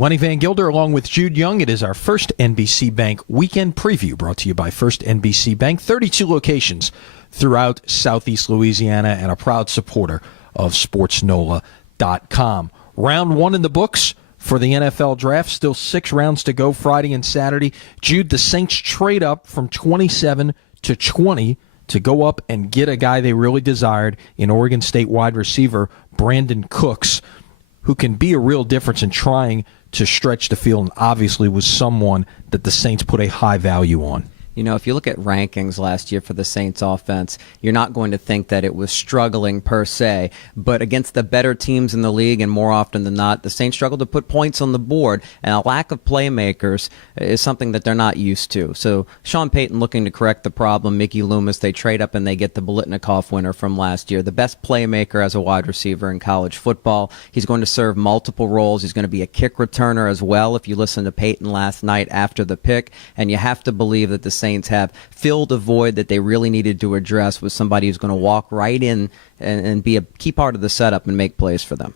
Lenny Vangilder along with Jude Young. It is our first NBC Bank weekend preview brought to you by First NBC Bank. 32 locations throughout Southeast Louisiana and a proud supporter of SportsNOLA.com. Round one in the books for the NFL draft. Still 6 rounds to go Friday and Saturday. Jude, the Saints trade up from 27 to 20 to go up and get a guy they really desired in Oregon State wide receiver Brandon Cooks, who can be a real difference in trying to stretch the field, and obviously was someone that the Saints put a high value on. You know, if you look at rankings last year for the Saints offense, you're not going to think that it was struggling per se, but against the better teams in the league, and more often than not, the Saints struggled to put points on the board, and a lack of playmakers is something that they're not used to. So Sean Payton looking to correct the problem. Mickey Loomis, they trade up and they get the Biletnikoff winner from last year, the best playmaker as a wide receiver in college football. He's going to serve multiple roles. He's going to be a kick returner as well, if you listen to Payton last night after the pick, and you have to believe that the Saints have filled a void that they really needed to address with somebody who's going to walk right in and be a key part of the setup and make plays for them.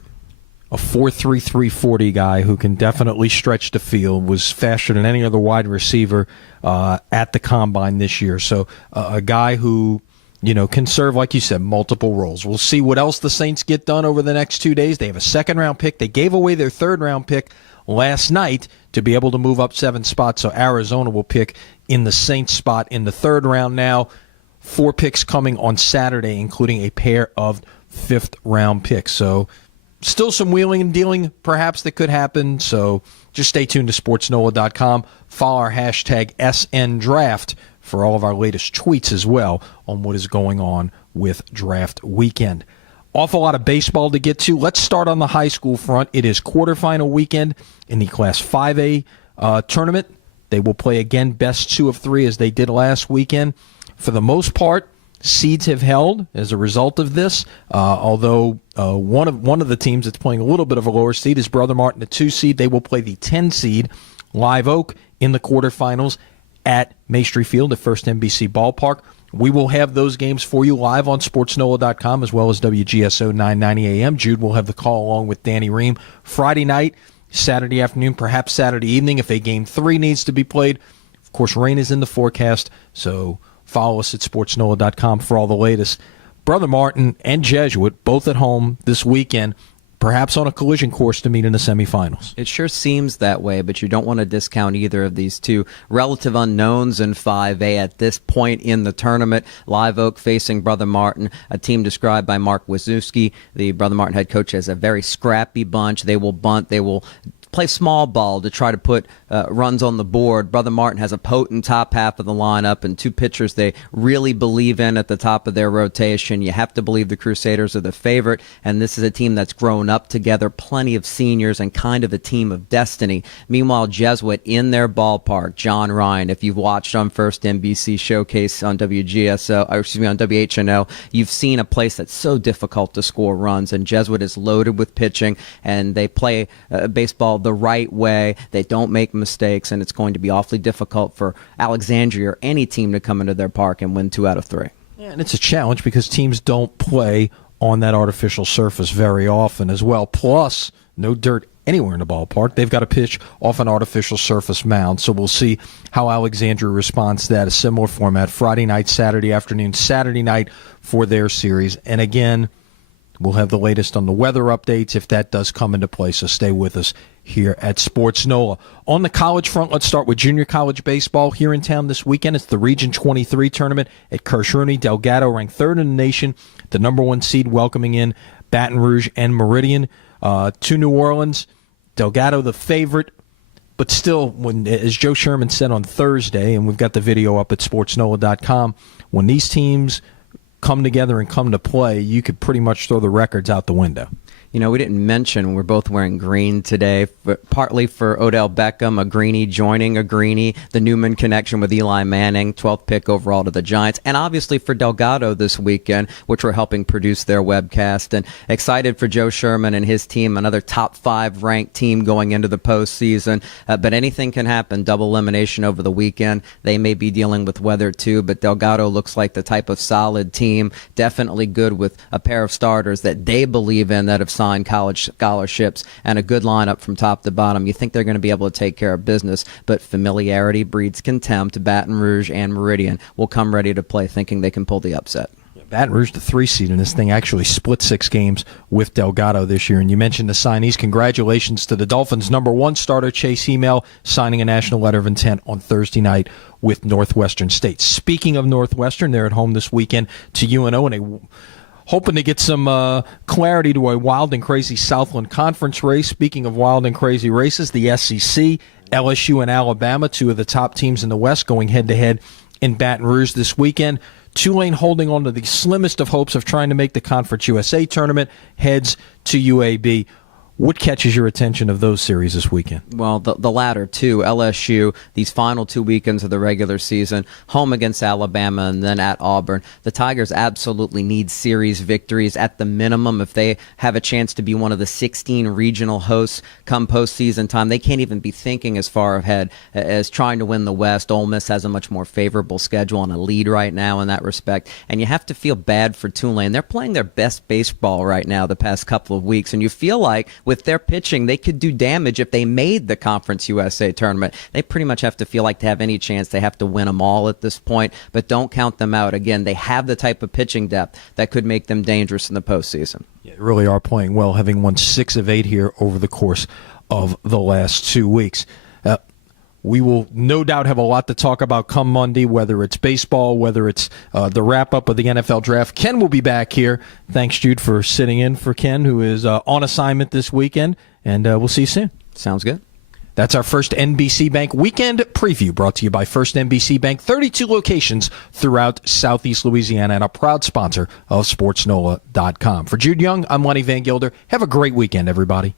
A 4.3, 340 guy who can definitely stretch the field, was faster than any other wide receiver at the combine this year. So a guy who, you know, can serve, like you said, multiple roles. We'll see what else the Saints get done over the next 2 days. They have a second-round pick. They gave away their third-round pick last night to be able to move up 7 spots, so Arizona will pick in the Saints spot in the third round now. 4 picks coming on Saturday, including a pair of 5th-round picks. So still some wheeling and dealing perhaps that could happen, so just stay tuned to SportsNOLA.com. Follow our hashtag SNDraft for all of our latest tweets as well on what is going on with draft weekend. Awful lot of baseball to get to. Let's start on the high school front. It is quarterfinal weekend in the Class 5A tournament. They will play again best 2 of 3 as they did last weekend. For the most part, seeds have held as a result of this, although one of the teams that's playing a little bit of a lower seed is Brother Martin, the 2 seed. They will play the 10 seed Live Oak in the quarterfinals at Maestri Field at First NBC Ballpark. We will have those games for you live on SportsNOLA.com as well as WGSO 990 AM. Jude will have the call along with Danny Ream Friday night, Saturday afternoon, perhaps Saturday evening if a Game 3 needs to be played. Of course, rain is in the forecast, so follow us at SportsNOLA.com for all the latest. Brother Martin and Jesuit both at home this weekend, perhaps on a collision course to meet in the semifinals. It sure seems that way, but you don't want to discount either of these two relative unknowns in 5A at this point in the tournament. Live Oak facing Brother Martin, a team described by Mark Wazowski, the Brother Martin head coach, as a very scrappy bunch. They will bunt, they will play small ball to try to put runs on the board. Brother Martin has a potent top half of the lineup and 2 pitchers they really believe in at the top of their rotation. You have to believe the Crusaders are the favorite, and this is a team that's grown up together, plenty of seniors, and kind of a team of destiny. Meanwhile, Jesuit in their ballpark, John Ryan, if you've watched on First NBC Showcase on on WHNO, you've seen a place that's so difficult to score runs, and Jesuit is loaded with pitching, and they play baseball the right way. They don't make mistakes, and it's going to be awfully difficult for Alexandria or any team to come into their park and win 2 out of 3. Yeah, and it's a challenge because teams don't play on that artificial surface very often as well. Plus, no dirt anywhere in the ballpark. They've got to pitch off an artificial surface mound, so we'll see how Alexandria responds to that. A similar format, Friday night, Saturday afternoon, Saturday night for their series. And again, we'll have the latest on the weather updates if that does come into play, so stay with us here at Sports NOLA. On the college front, let's start with junior college baseball here in town this weekend. It's the Region 23 tournament at Kersh-Rooney. Delgado ranked 3rd in the nation, the number 1 seed, welcoming in Baton Rouge and Meridian to New Orleans. Delgado the favorite, but still, as Joe Sherman said on Thursday, and we've got the video up at SportsNOLA.com, when these teams come together and come to play, you could pretty much throw the records out the window. You know, we didn't mention we're both wearing green today, but partly for Odell Beckham, a greenie joining a greenie, the Newman connection with Eli Manning, 12th pick overall to the Giants, and obviously for Delgado this weekend, which we're helping produce their webcast. And excited for Joe Sherman and his team, another top 5 ranked team going into the postseason. But anything can happen. Double elimination over the weekend. They may be dealing with weather too, but Delgado looks like the type of solid team, definitely good with a pair of starters that they believe in that have unassigned college scholarships, and a good lineup from top to bottom. You think they're going to be able to take care of business, but familiarity breeds contempt. Baton Rouge and Meridian will come ready to play, thinking they can pull the upset. Baton Rouge, the 3 seed in this thing, actually split 6 games with Delgado this year. And you mentioned the signees. Congratulations to the Dolphins' #1 starter, Chase Email, signing a national letter of intent on Thursday night with Northwestern State. Speaking of Northwestern, they're at home this weekend to UNO, and hoping to get some clarity to a wild and crazy Southland Conference race. Speaking of wild and crazy races, the SEC, LSU and Alabama, 2 of the top teams in the West, going head-to-head in Baton Rouge this weekend. Tulane holding on to the slimmest of hopes of trying to make the Conference USA tournament, heads to UAB. What catches your attention of those series this weekend? Well, the latter two, LSU, these final 2 weekends of the regular season, home against Alabama and then at Auburn. The Tigers absolutely need series victories at the minimum if they have a chance to be one of the 16 regional hosts come postseason time. They can't even be thinking as far ahead as trying to win the West. Ole Miss has a much more favorable schedule and a lead right now in that respect. And you have to feel bad for Tulane. They're playing their best baseball right now the past couple of weeks, and you feel like with their pitching, they could do damage if they made the Conference USA tournament. They pretty much have to feel like to have any chance, they have to win them all at this point, but don't count them out. Again, they have the type of pitching depth that could make them dangerous in the postseason. Yeah, they really are playing well, having won 6 of 8 here over the course of the last 2 weeks. We will no doubt have a lot to talk about come Monday, whether it's baseball, whether it's the wrap-up of the NFL draft. Ken will be back here. Thanks, Jude, for sitting in for Ken, who is on assignment this weekend, and we'll see you soon. Sounds good. That's our first NBC Bank Weekend Preview, brought to you by First NBC Bank, 32 locations throughout Southeast Louisiana, and a proud sponsor of SportsNOLA.com. For Jude Young, I'm Lenny Vangilder. Have a great weekend, everybody.